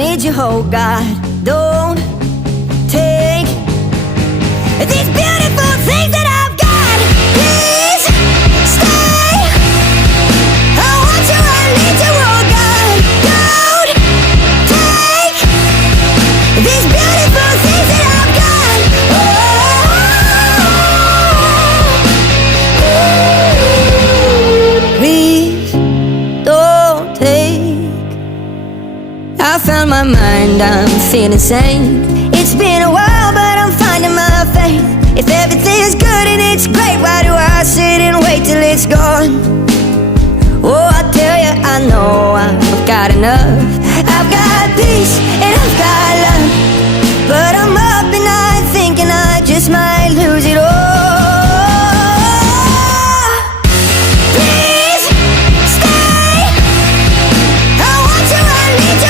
need you, oh God. Don't take these beautiful things that I've got. Please stay. I want you, I need you, oh God. Don't take these beautiful things that I've got. Oh, please don't take. I found my mind, I'm feeling sane. It's been a while, but I'm finding my faith. If everything's good and it's great, why do I sit and wait till it's gone? Oh, I tell you, I know I've got enough. I've got peace